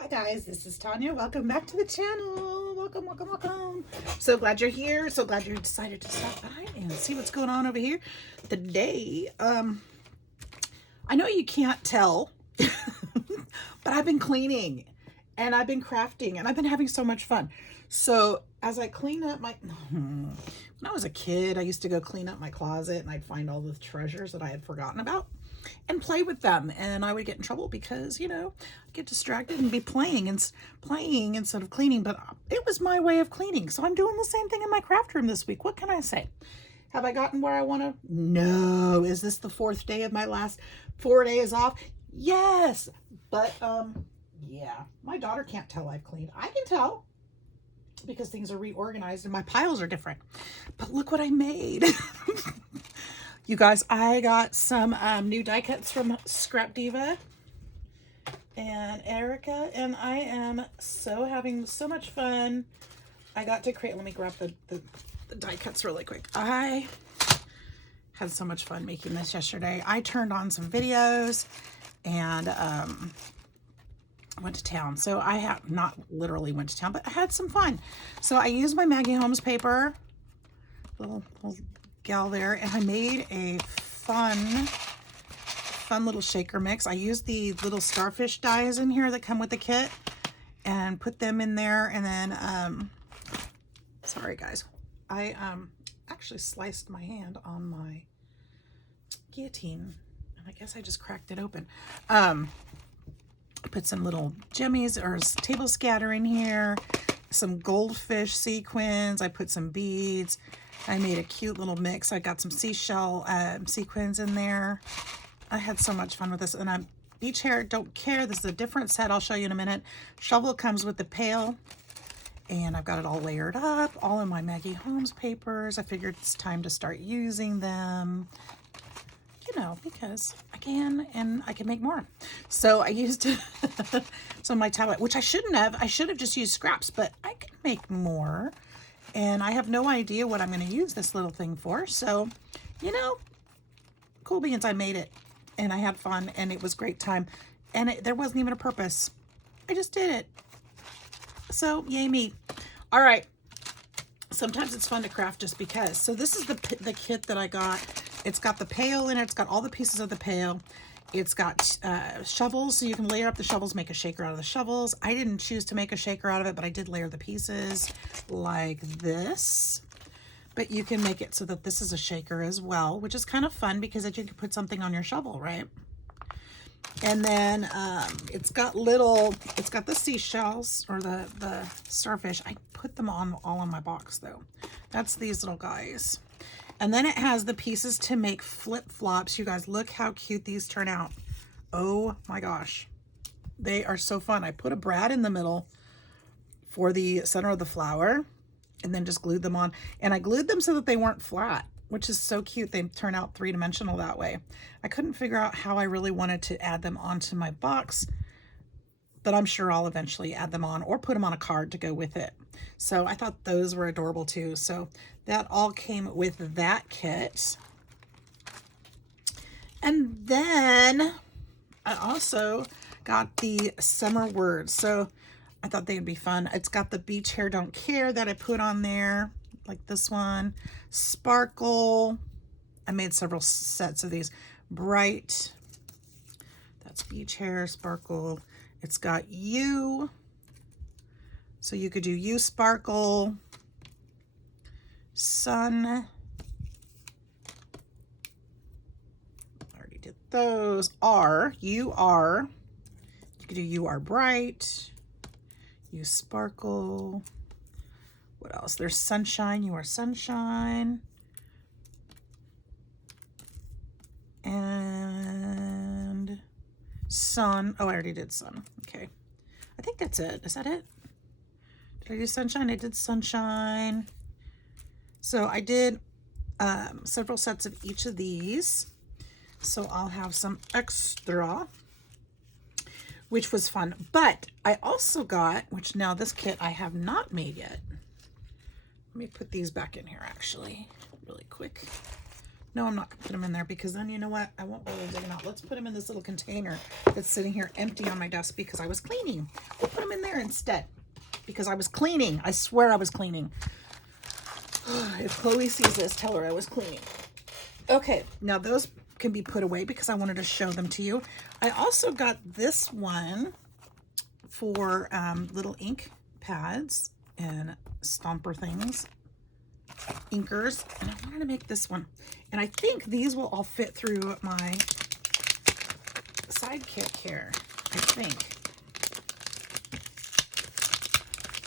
Hi guys, this is Tanya. Welcome back to the channel. Welcome, welcome, welcome. So glad you're here. So glad you decided to stop by and see what's going on over here today. I know you can't tell, but I've been cleaning and I've been crafting and I've been having so much fun. So as I clean up my, when I was a kid, I used to go clean up my closet and I'd find all the treasures that I had forgotten about and play with them, and I would get in trouble because, you know, I'd get distracted and be playing instead of cleaning. But it was my way of cleaning, so I'm doing the same thing in my craft room this week. What can I say? Have I gotten where I want to? No. Is this the fourth day of my last 4 days off? Yes. But yeah, my daughter can't tell I've cleaned. I can tell because things are reorganized and my piles are different. But look what I made. You guys, I got some new die cuts from Scrap Diva and Erica, and I am having so much fun. I got to create, let me grab the die cuts really quick. I had so much fun making this yesterday. I turned on some videos and went to town. So I have not literally went to town, but I had some fun. So I used my Maggie Holmes paper, little gal there, and I made a fun little shaker mix. I used the little starfish dies in here that come with the kit and put them in there. And then sorry guys, I actually sliced my hand on my guillotine and I guess I just cracked it open. I put some little jimmies or table scatter in here, some goldfish sequins. I put some beads. I made a cute little mix. I got some seashell sequins in there. I had so much fun with this. And I'm beach hair, don't care. This is a different set. I'll show you in a minute. Shovel comes with the pail. And I've got it all layered up, all in my Maggie Holmes papers. I figured it's time to start using them. You know, because I can and I can make more. So I used so my tablet, which I shouldn't have. I should have just used scraps, but I can make more. And I have no idea what I'm going to use this little thing for. So, you know, cool beans, I made it. And I had fun, and it was a great time. And there wasn't even a purpose. I just did it. So, yay me. All right. Sometimes it's fun to craft just because. So this is the kit that I got. It's got the pail in it. It's got all the pieces of the pail. It's got shovels, so you can layer up the shovels, make a shaker out of the shovels. I didn't choose to make a shaker out of it, but I did layer the pieces like this. But you can make it so that this is a shaker as well, which is kind of fun because then you can put something on your shovel, right? And then it's got the seashells or the starfish. I put them all on my box though. That's these little guys. And then it has the pieces to make flip-flops. You guys, look how cute these turn out. Oh my gosh. They are so fun. I put a brad in the middle for the center of the flower and then just glued them on. And I glued them so that they weren't flat, which is so cute. They turn out three-dimensional that way. I couldn't figure out how I really wanted to add them onto my box, but I'm sure I'll eventually add them on or put them on a card to go with it. So I thought those were adorable too. So that all came with that kit. And then I also got the summer words. So I thought they'd be fun. It's got the beach hair don't care that I put on there, like this one. Sparkle. I made several sets of these. Bright. That's beach hair, sparkle. It's got you. So you could do you sparkle, sun. I already did those. Are, you are. You could do you are bright, you sparkle. What else? There's sunshine, you are sunshine. And sun. Oh, I already did sun. Okay. I think that's it. Is that it? Did I do sunshine? I did sunshine. So I did several sets of each of these. So I'll have some extra, which was fun. But I also got, which now this kit I have not made yet. Let me put these back in here actually, really quick. No, I'm not going to put them in there because then you know what? I won't be able to dig them out. Let's put them in this little container that's sitting here empty on my desk because I was cleaning. We'll put them in there instead because I was cleaning. I swear I was cleaning. If Chloe sees this, tell her I was cleaning. Okay, now those can be put away because I wanted to show them to you. I also got this one for little ink pads and stomper things, inkers, and I wanted to make this one. And I think these will all fit through my side kit here, I think.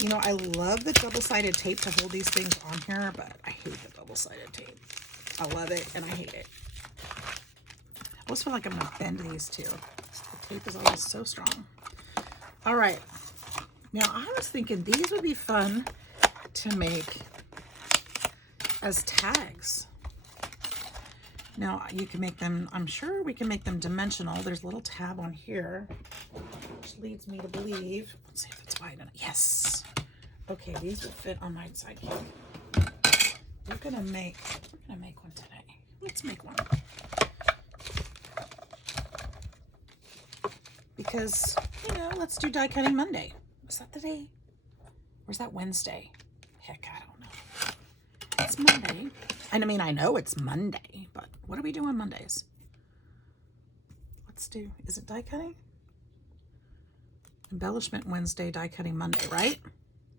You know, I love the double-sided tape to hold these things on here, but I hate the double-sided tape. I love it and I hate it. I always feel like I'm going to bend these too. The tape is always so strong. All right. Now, I was thinking these would be fun to make as tags. Now, you can make them, I'm sure we can make them dimensional. There's a little tab on here, which leads me to believe, let's see if it's wide enough. Yes. Okay, these will fit on my side kit. We're gonna make one today. Let's make one. Because, you know, let's do die cutting Monday. Is that the day? Or is that Wednesday? Heck, I don't know. It's Monday. I mean, I know it's Monday, but what do we do on Mondays? Let's do, is it die cutting? Embellishment Wednesday, die cutting Monday, right?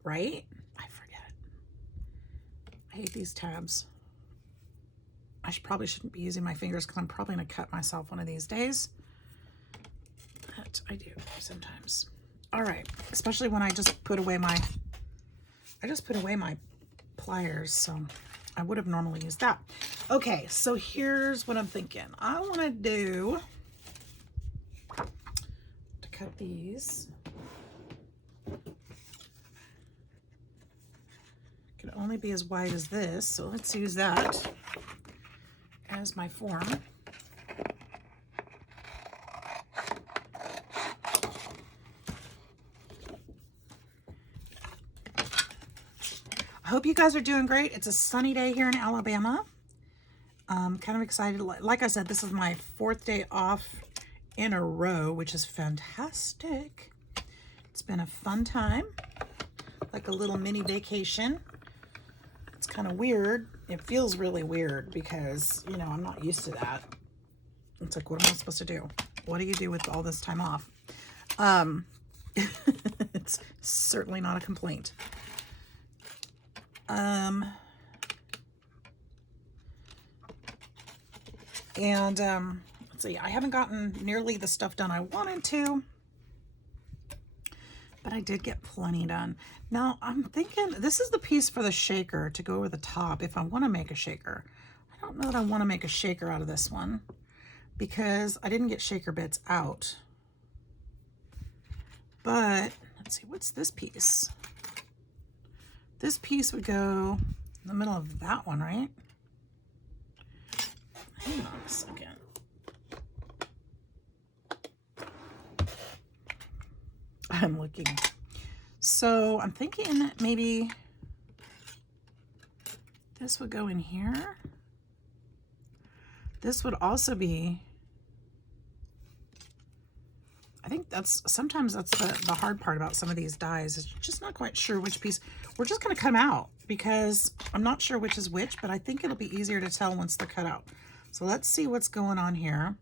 Right? I forget. I hate these tabs. I probably shouldn't be using my fingers because I'm probably going to cut myself one of these days. But I do sometimes. All right. Especially when I just put away my, pliers. So I would have normally used that. Okay. So here's what I'm thinking. I want to do, to cut these. Can only be as wide as this. So let's use that as my form. I hope you guys are doing great. It's a sunny day here in Alabama. I'm kind of excited. Like I said, this is my 4th day off in a row, which is fantastic. It's been a fun time, like a little mini vacation. It's kind of weird. It feels really weird because, you know, I'm not used to that. It's like, what am I supposed to do? What do you do with all this time off? It's certainly not a complaint. Let's see, I haven't gotten nearly the stuff done I wanted to, but I did get plenty done. Now I'm thinking this is the piece for the shaker to go over the top if I want to make a shaker. I don't know that I want to make a shaker out of this one because I didn't get shaker bits out. But let's see, what's this piece? This piece would go in the middle of that one, right? Hang on a second. I'm looking. So I'm thinking maybe this would go in here. This would also be, I think sometimes that's the hard part about some of these dies is just not quite sure which piece. We're just going to cut them out because I'm not sure which is which, but I think it'll be easier to tell once they're cut out. So let's see what's going on here.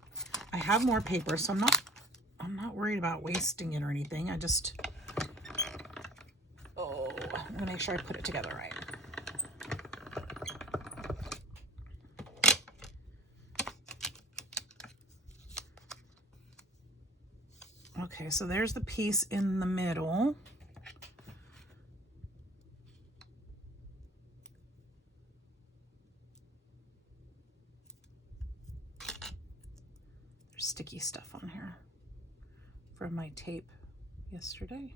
I have more paper, so I'm not worried about wasting it or anything. I just, I'm going to make sure I put it together right. Okay, so there's the piece in the middle. There's sticky stuff on here from my tape yesterday.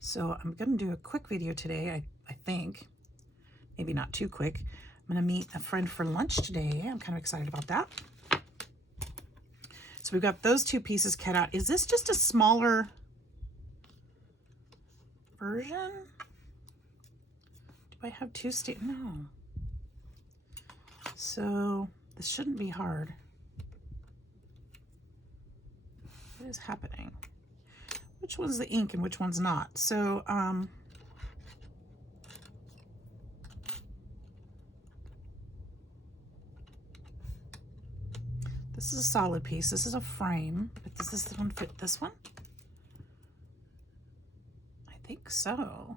So I'm going to do a quick video today, I think. Maybe not too quick. I'm going to meet a friend for lunch today. I'm kind of excited about that. So we've got those two pieces cut out. Is this just a smaller version? Do I have two no. So this shouldn't be hard. What is happening? Which one's the ink and which one's not? So, this is a solid piece. This is a frame. But does this one fit this one? I think so.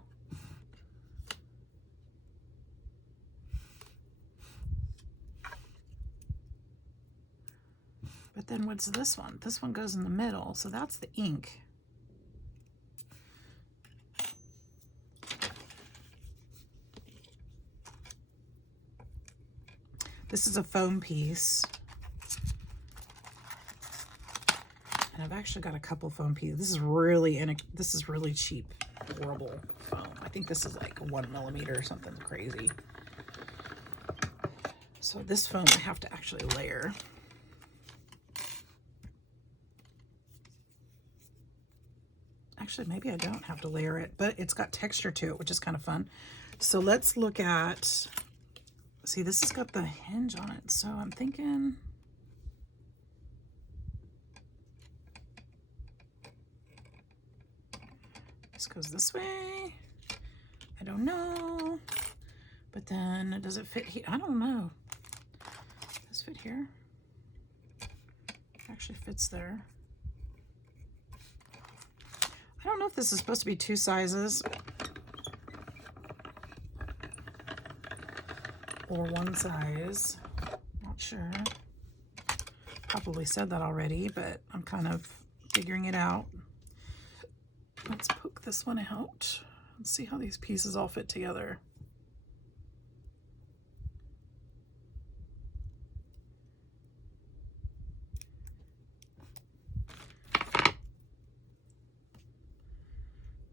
But then what's this one? This one goes in the middle, so that's the ink. This is a foam piece. And I've actually got a couple foam pieces. This is really cheap, horrible foam. I think this is like 1 millimeter or something crazy. So this foam I have to actually layer. Actually, maybe I don't have to layer it, but it's got texture to it, which is kind of fun. So let's look at, see, this has got the hinge on it. So I'm thinking, this goes this way. I don't know. But then does it fit here? I don't know. Does it fit here? It actually fits there. I don't know if this is supposed to be 2 sizes or 1 size. Not sure. Probably said that already, but I'm kind of figuring it out. Let's poke this one out and see how these pieces all fit together.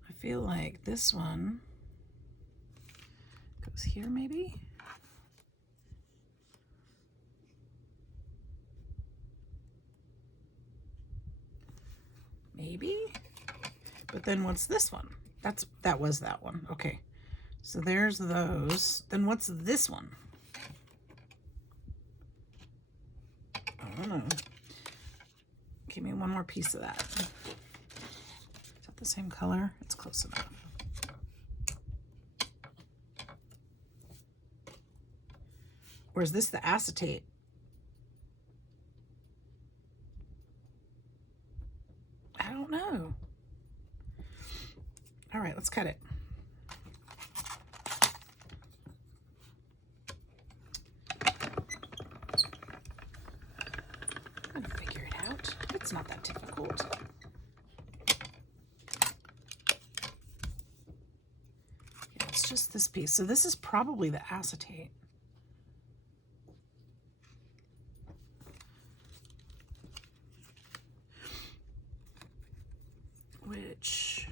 I feel like this one goes here maybe. Maybe. But then what's this one? That was that one. Okay. So there's those. Then what's this one? I don't know. Give me one more piece of that. Is that the same color? It's close enough. Or is this the acetate? I don't know. All right, let's cut it. I'm gonna figure it out. It's not that difficult. Yeah, it's just this piece. So this is probably the acetate. Which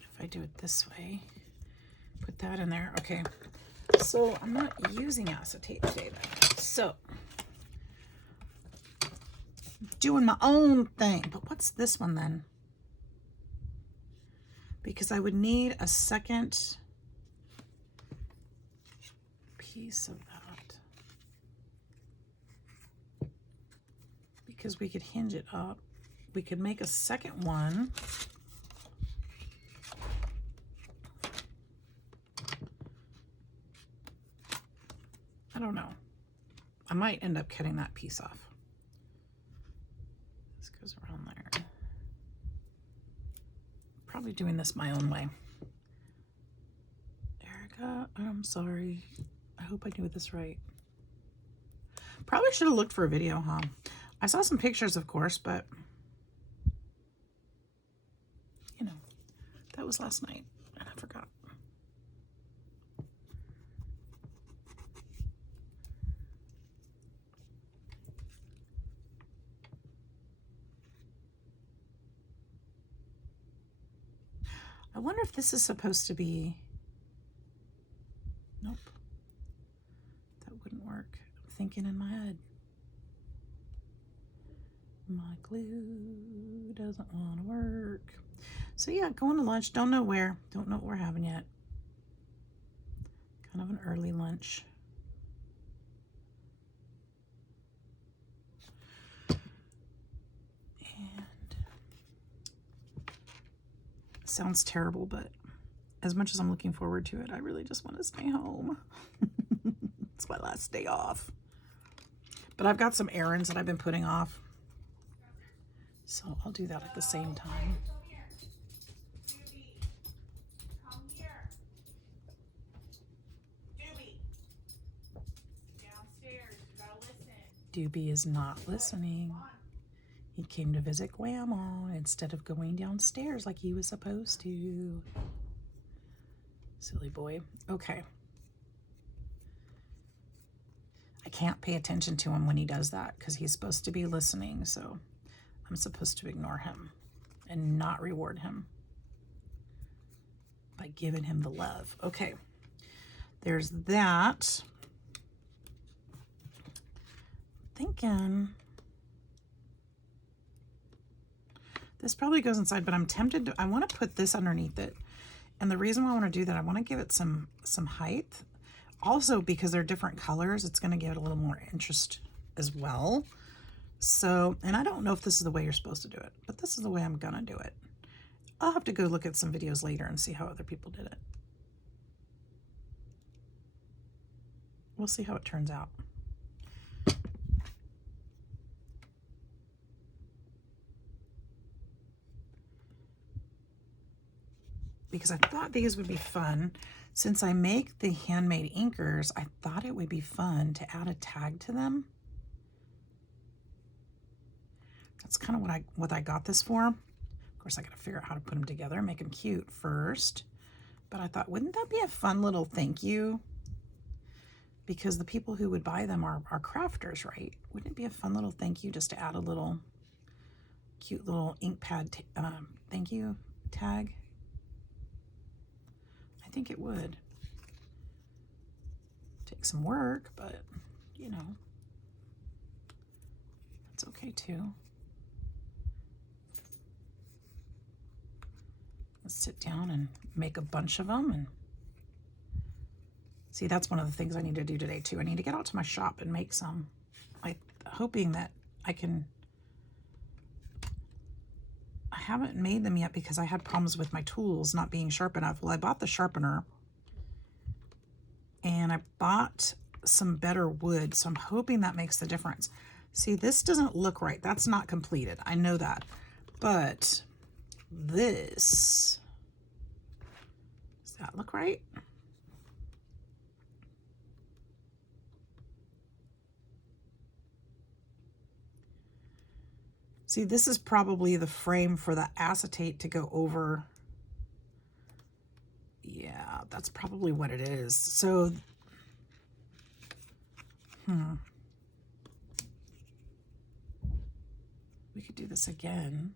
if I do it this way, put that in there. Okay, so I'm not using acetate today then. So doing my own thing. But what's this one then? Because I would need a second piece of that. Because we could hinge it up. We could make a second one. I don't know. I might end up cutting that piece off. This goes around there. Probably doing this my own way. Erica, I'm sorry. I hope I do this right. Probably should have looked for a video, huh? I saw some pictures, of course, but you know, that was last night and I forgot. I wonder if this is supposed to be, nope, that wouldn't work. I'm thinking in my head. My glue doesn't want to work. So yeah, going to lunch. Don't know where. Don't know what we're having yet. Kind of an early lunch. And sounds terrible, but as much as I'm looking forward to it, I really just want to stay home. It's my last day off. But I've got some errands that I've been putting off. So I'll do that at the same time. Doobie is not listening. He came to visit Grandma instead of going downstairs like he was supposed to. Silly boy. Okay. I can't pay attention to him when he does that because he's supposed to be listening, so I'm supposed to ignore him and not reward him by giving him the love. Okay. There's that. Thinking this probably goes inside, but I'm tempted to, I want to put this underneath it. And the reason why I want to do that, I want to give it some height. Also, because they're different colors, it's going to give it a little more interest as well. So, and I don't know if this is the way you're supposed to do it, but this is the way I'm going to do it. I'll have to go look at some videos later and see how other people did it. We'll see how it turns out. Because I thought these would be fun. Since I make the handmade inkers, I thought it would be fun to add a tag to them. That's kind of what I got this for. Of course, I got to figure out how to put them together, make them cute first. But I thought, wouldn't that be a fun little thank you? Because the people who would buy them are crafters, right? Wouldn't it be a fun little thank you just to add a little cute little ink pad thank you tag? I think it would. Take some work, but you know, that's okay too. Let's sit down and make a bunch of them. And see, that's one of the things I need to do today too. I need to get out to my shop and make some. I'm hoping that I can. I haven't made them yet because I had problems with my tools not being sharp enough. Well, I bought the sharpener and I bought some better wood, so I'm hoping that makes the difference. See, this doesn't look right. That's not completed. I know that. But this, does that look right? See, this is probably the frame for the acetate to go over. Yeah, that's probably what it is. So, we could do this again.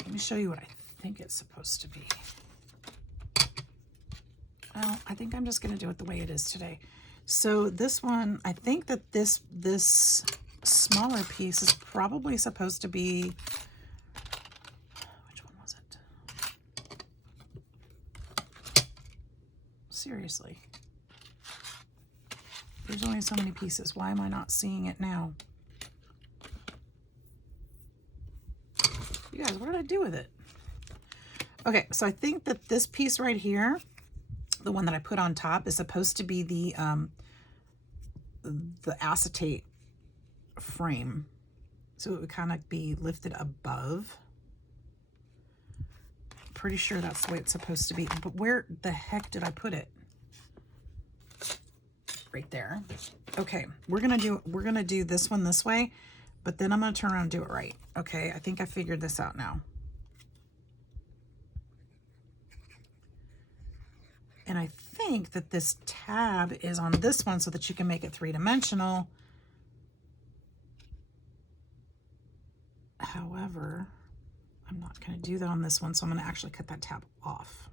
Let me show you what I think it's supposed to be. Well, I think I'm just going to do it the way it is today. So this one, I think that this smaller piece is probably supposed to be, which one was it? Seriously. There's only so many pieces. Why am I not seeing it now? You guys, what did I do with it? Okay, so I think that this piece right here, the one that I put on top, is supposed to be the acetate frame. So it would kind of be lifted above. Pretty sure that's the way it's supposed to be. But where the heck did I put it? Right there. Okay, we're gonna do this one this way, but then I'm gonna turn around and do it right. Okay, I think I figured this out now. And I think that this tab is on this one so that you can make it three-dimensional. However, I'm not going to do that on this one, so I'm going to actually cut that tab off.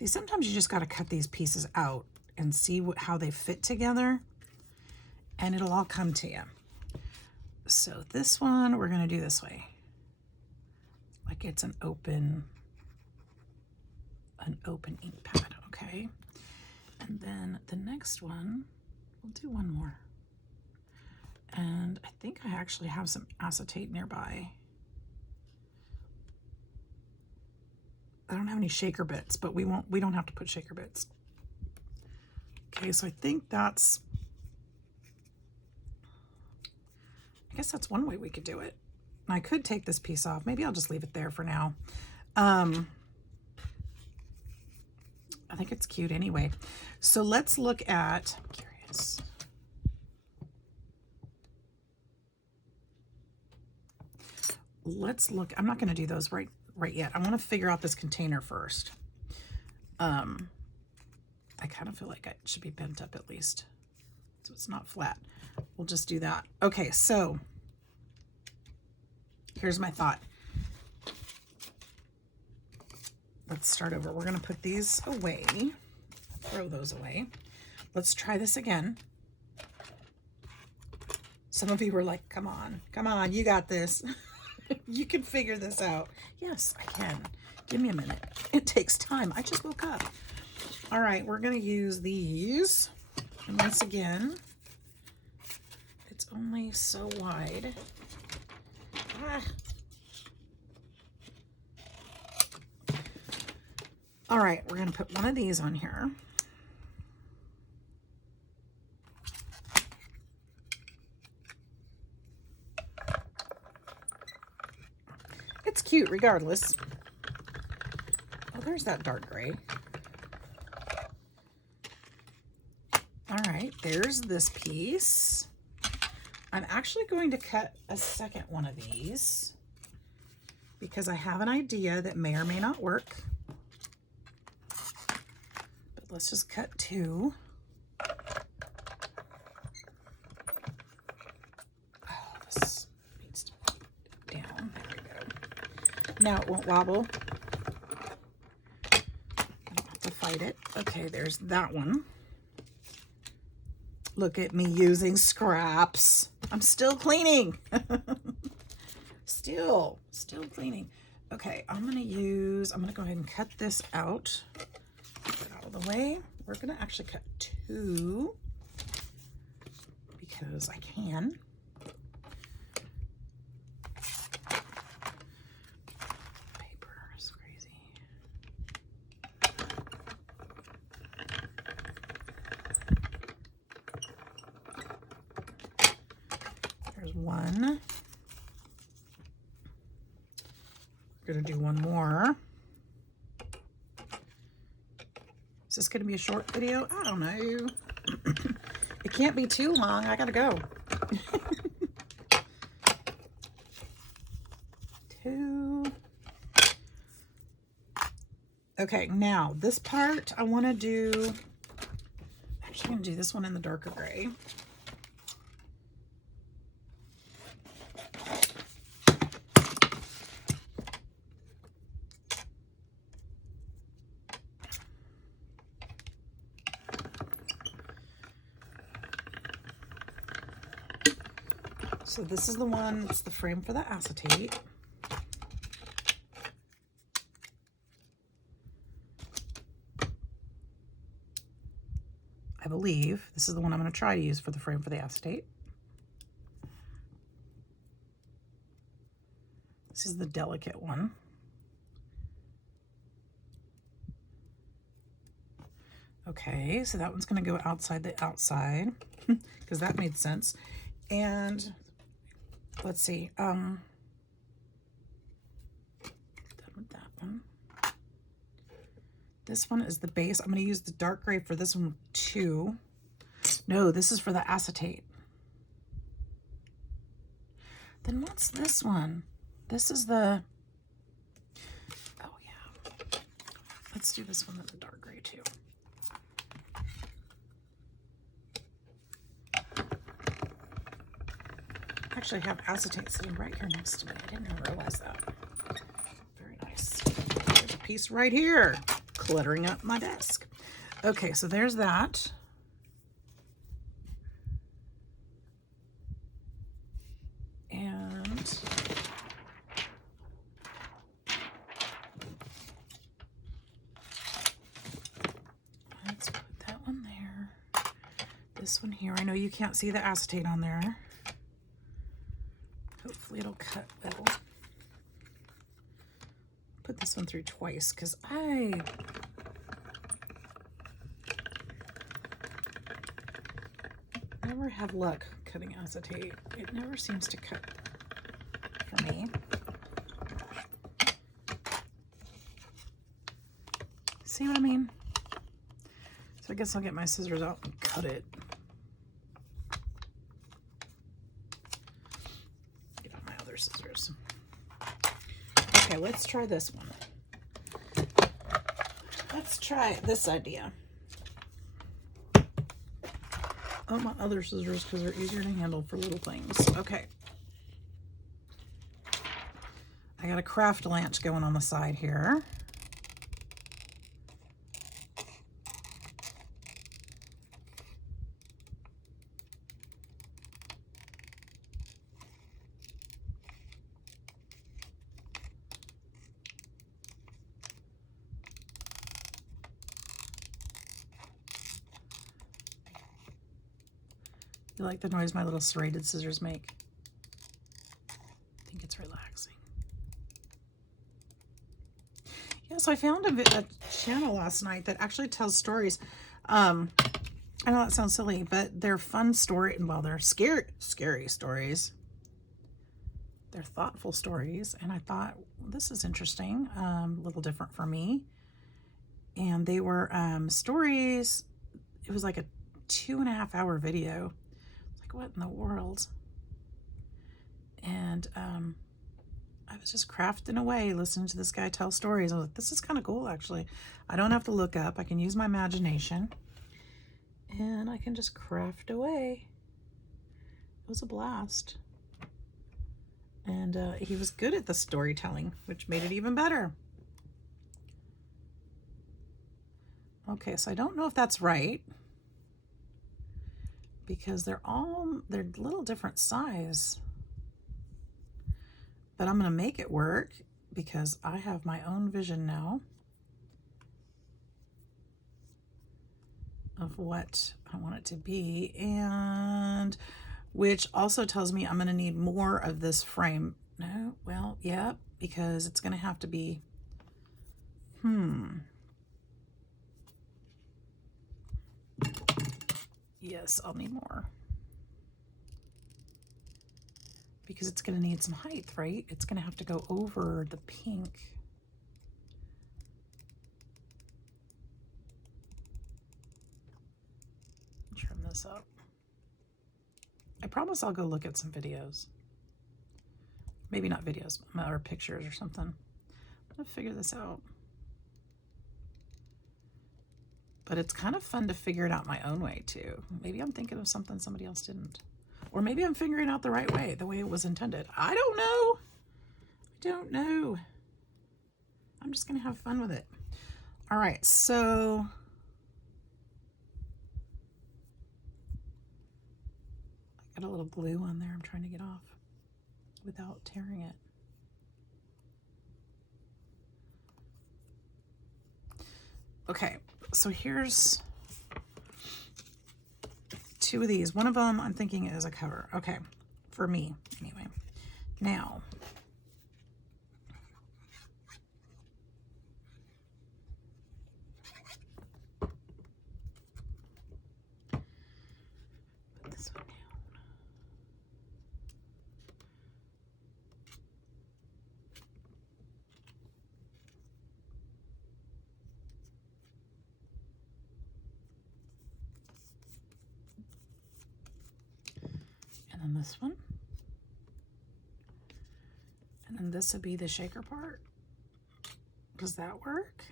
See, sometimes you just got to cut these pieces out and see how they fit together, and it'll all come to you. So this one, we're going to do this way. Like it's an open ink pad, okay? And then the next one, we'll do one more. And I think I actually have some acetate nearby. I don't have any shaker bits, but we don't have to put shaker bits. Okay, so I think I guess that's one way we could do it. And I could take this piece off. Maybe I'll just leave it there for now. I think it's cute anyway. So let's look at, I'm curious. Let's look, I'm not gonna do those right yet. I wanna figure out this container first. I kind of feel like it should be bent up at least, so it's not flat. We'll just do that. Okay, so here's my thought. Let's start over. We're gonna put these away, throw those away. Let's try this again. Some of you were like, come on, you got this. You can figure this out. Yes, I can. Give me a minute. It takes time. I just woke up. All right, we're gonna use these. And once again, it's only so wide. Ah. All right, we're gonna put one of these on here. It's cute regardless. Oh, there's that dark gray. All right, there's this piece. I'm actually going to cut a second one of these because I have an idea that may or may not work. But let's just cut two. Oh, this needs to be down. There we go. Now it won't wobble. I don't have to fight it. Okay, there's that one. Look at me using scraps. I'm still cleaning. Still cleaning. Okay, I'm gonna go ahead and cut this out. Get it out of the way. We're gonna actually cut two because I can. Paper is crazy. There's one. We're gonna do one more. Is this gonna be a short video? I don't know. It can't be too long. I gotta go. Two. Okay, now this part I wanna do, I'm actually gonna do this one in the darker gray. So this is the one, it's the frame for the acetate. I believe this is the one I'm going to try to use for the frame for the acetate. This is the delicate one. Okay, so that one's going to go outside the outside because that made sense. And let's see, done with that one. This one is the base. I'm going to use the dark gray for this one too. No, this is for the acetate. Then what's this one? This is the, oh yeah. Let's do this one with the dark gray too. Actually, I have acetate sitting right here next to me. I didn't even realize that. Very nice. There's a piece right here. cluttering up my desk. Okay, so there's that. And let's put that one there. This one here, I know you can't see the acetate on there. Hopefully it'll cut well. Put this one through twice because I never have luck cutting acetate. It never seems to cut for me. See what I mean? So I guess I'll get my scissors out and cut it. Get out my other scissors. Okay, let's try this one. Let's try this idea. Oh, my other scissors because they're easier to handle for little things. Okay. I got a craft lamp going on the side here. You like the noise my little serrated scissors make? I think it's relaxing. Yeah, so I found a channel last night that actually tells stories. I know that sounds silly, but they're fun story. Well, they're scary stories. They're thoughtful stories, and I thought, well, this is interesting, a little different for me. And they were stories. It was like a 2.5 hour video. What in the world? And I was just crafting away listening to this guy tell stories. I was like, this is kind of cool, actually. I don't have to look up. I can use my imagination and I can just craft away. It was a blast. And he was good at the storytelling, which made it even better. Okay, so I don't know if that's right, because they're a little different size, but I'm gonna make it work because I have my own vision now of what I want it to be, and which also tells me I'm gonna need more of this frame. No, well, yeah, because it's gonna have to be, yes, I'll need more. Because it's going to need some height, right? It's going to have to go over the pink. Trim this up. I promise I'll go look at some videos. Maybe not videos, or pictures or something. I'm going to figure this out. But it's kind of fun to figure it out my own way too. Maybe I'm thinking of something somebody else didn't. Or maybe I'm figuring out the right way, the way it was intended. I don't know. I don't know. I'm just gonna have fun with it. All right, so I got a little glue on there I'm trying to get off without tearing it. Okay, so here's 2 of these. One of them I'm thinking is a cover. Okay, for me anyway. Now, put this one down. And then this one. And then this would be the shaker part. Does that work?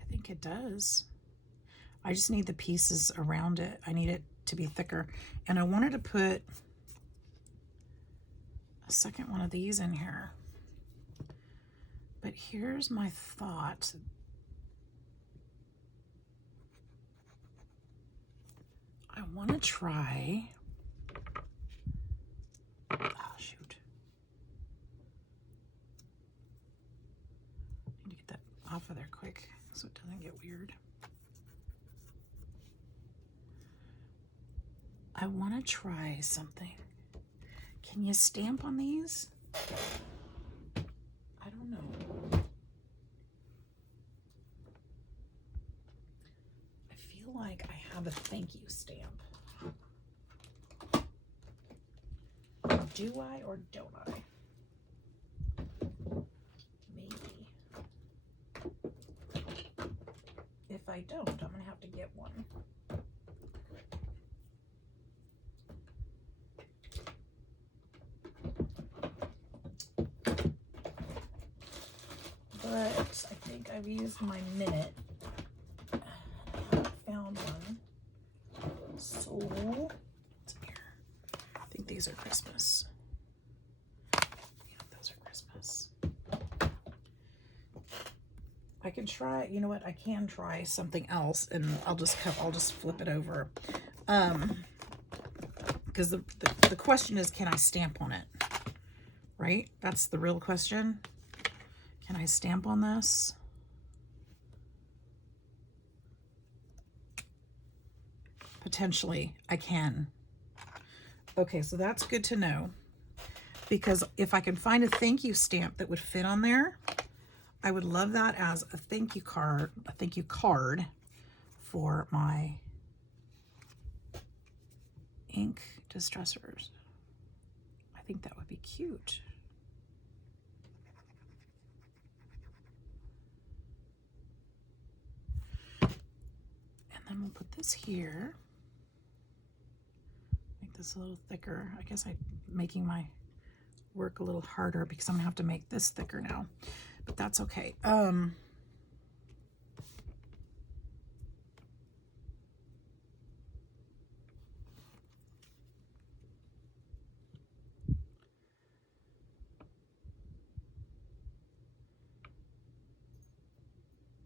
I think it does. I just need the pieces around it. I need it to be thicker. And I wanted to put a second one of these in here. But here's my thought. I want to try, shoot. I need to get that off of there quick so it doesn't get weird. I want to try something. Can you stamp on these? I don't know. I feel like I have a thank you stamp. Do I or don't I? Maybe. If I don't, I'm gonna have to get one. But I think I've used my minute. I haven't found one. So, what's in here? I think these are Christmas. Yeah, those are Christmas. I can try, you know what? I can try something else, and I'll just flip it over. Because the question is, can I stamp on it? Right? That's the real question. Can I stamp on this? Potentially, I can. Okay, so that's good to know. Because if I can find a thank you stamp that would fit on there, I would love that as a thank you card for my ink distressors. I think that would be cute. And then we'll put this here. Make this a little thicker. I guess I'm making my work a little harder because I'm gonna have to make this thicker now, but that's okay.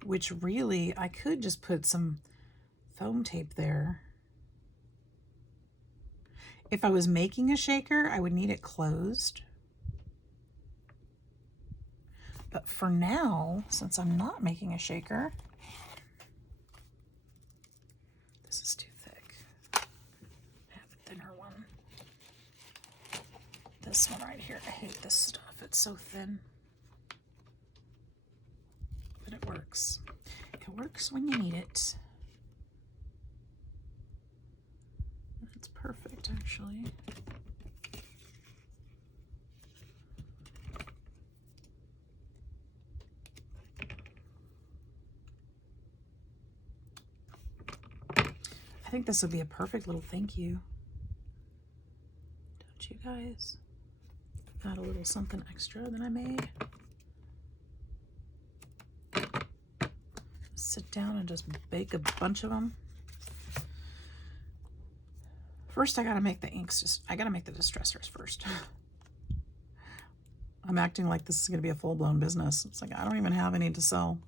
Which really, I could just put some foam tape there. If I was making a shaker, I would need it closed. But for now, since I'm not making a shaker, this is too thick. I have a thinner one. This one right here, I hate this stuff. It's so thin. But it works. It works when you need it. It's perfect, actually. I think this would be a perfect little thank you. Don't you guys? Add a little something extra that I made. Sit down and just bake a bunch of them. First, I gotta make the inks. I gotta make the distressors first. I'm acting like this is gonna be a full-blown business. It's like I don't even have any to sell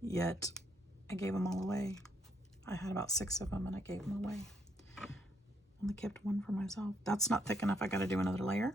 yet. I gave them all away. I had about 6 of them and I gave them away. Only kept one for myself. That's not thick enough. I gotta do another layer.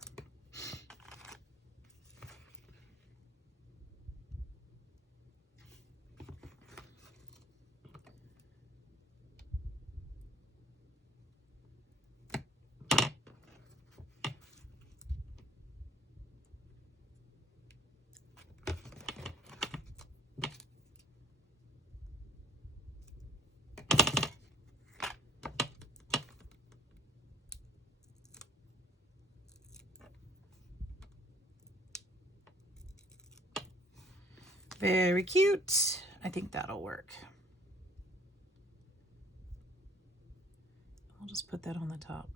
Very cute. I think that'll work. I'll just put that on the top.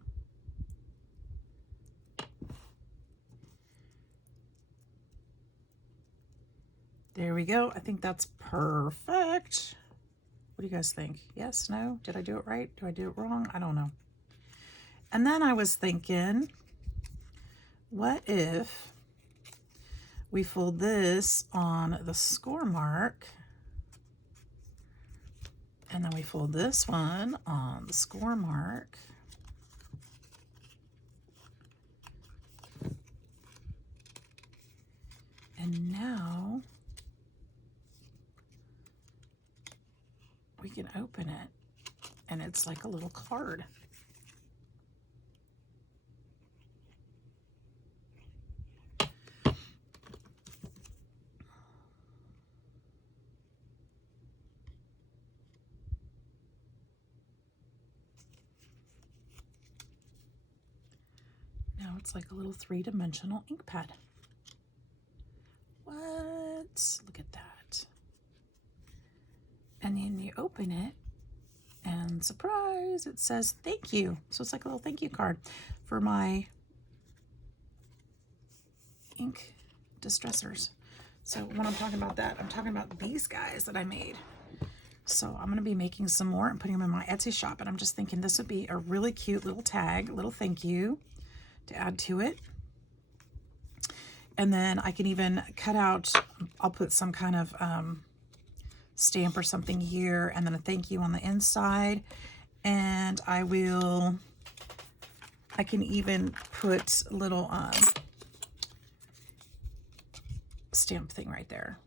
There we go. I think that's perfect. What do you guys think? Yes? No? Did I do it right? Do I do it wrong? I don't know. And then I was thinking, what if we fold this on the score mark, and then we fold this one on the score mark. And now we can open it, and it's like a little card. Now it's like a little three-dimensional ink pad. What? Look at that. And then you open it, and surprise, it says thank you. So it's like a little thank you card for my ink distressors. So when I'm talking about that, I'm talking about these guys that I made. So I'm going to be making some more and putting them in my Etsy shop. And I'm just thinking this would be a really cute little tag, little thank you to add to it. And then I can even cut out, I'll put some kind of stamp or something here, and then a thank you on the inside. And I can even put a little stamp thing right there.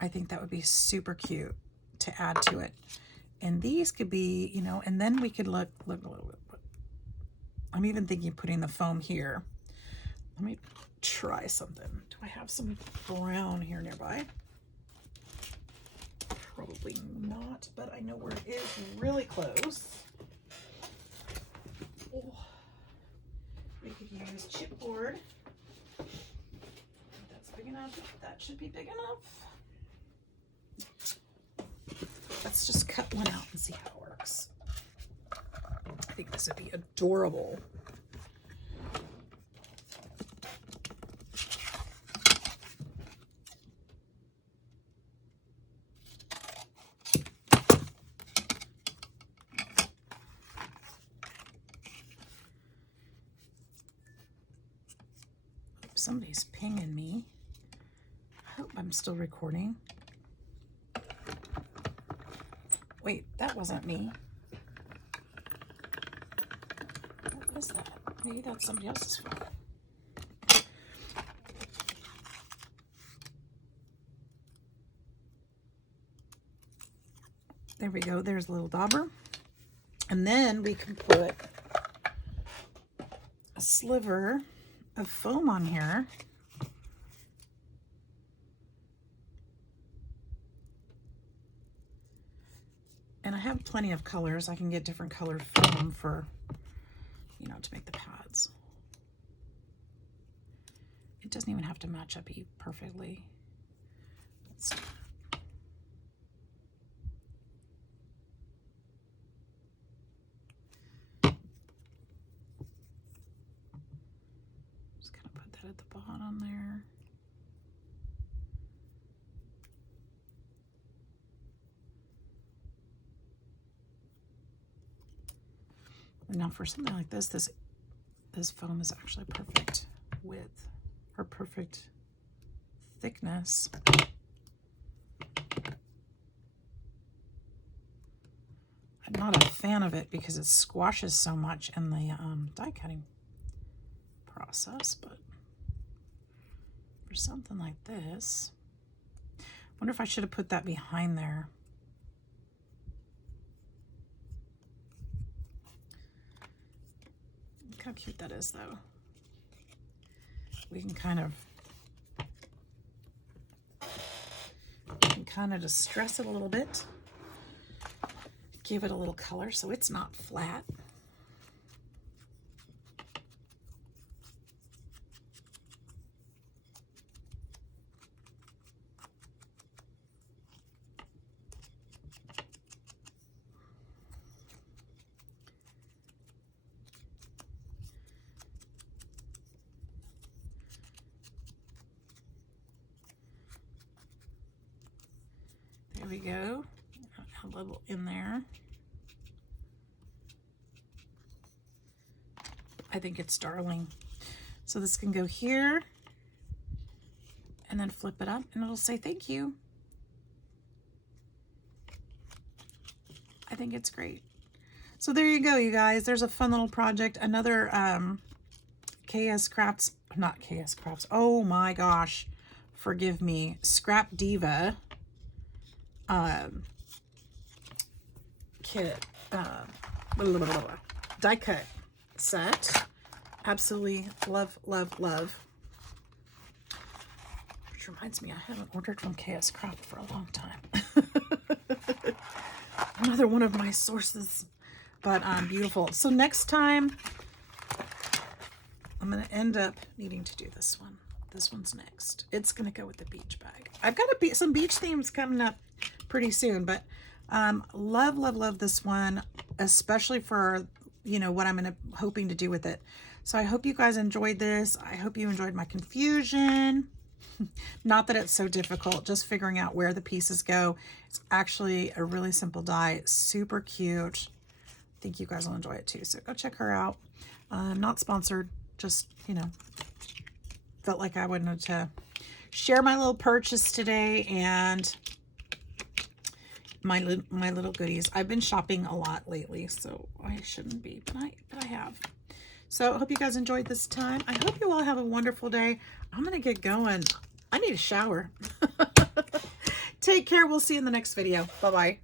I think that would be super cute to add to it. And these could be, you know, and then we could look. I'm even thinking of putting the foam here. Let me try something. Do I have some brown here nearby? Probably not, but I know where it is really close. Oh. We could use chipboard. That's big enough. That should be big enough. Let's just cut one out and see how it works. I think this would be adorable. Somebody's pinging me. I hope I'm still recording. Wait, that wasn't me. What was that? Maybe that's somebody else's phone. There we go. There's a little dauber. And then we can put a sliver of foam on here. And I have plenty of colors. I can get different colored foam for, you know, to make the pads. It doesn't even have to match up perfectly. Let's just kind of put that at the bottom there. Now for something like this, this foam is actually perfect width or perfect thickness. I'm not a fan of it because it squashes so much in the die cutting process, but for something like this, I wonder if I should have put that behind there. Look how cute that is, though. We can kind of distress it a little bit, give it a little color so it's not flat. There we go. A little in there. I think it's darling. So this can go here, and then flip it up and it'll say thank you. I think it's great. So there you go, you guys. There's a fun little project. Another KS not KS Crafts. Oh my gosh. Forgive me. Scrap Diva kit. Die cut set. Absolutely love, love, love. Which reminds me, I haven't ordered from KS Craft for a long time. Another one of my sources, but beautiful. So next time, I'm going to end up needing to do this one. This one's next. It's going to go with the beach bag. I've got some beach themes coming up pretty soon, but love, love, love this one, especially for, you know, what I'm hoping to do with it. So I hope you guys enjoyed this. I hope you enjoyed my confusion. Not that it's so difficult, just figuring out where the pieces go. It's actually a really simple die, super cute. I think you guys will enjoy it too. So go check her out. Not sponsored, just, you know, felt like I wanted to share my little purchase today and my little goodies. I've been shopping a lot lately, so I shouldn't be, but I have. So I hope you guys enjoyed this time. I hope you all have a wonderful day. I'm gonna get going. I need a shower. Take care. We'll see you in the next video. Bye-bye.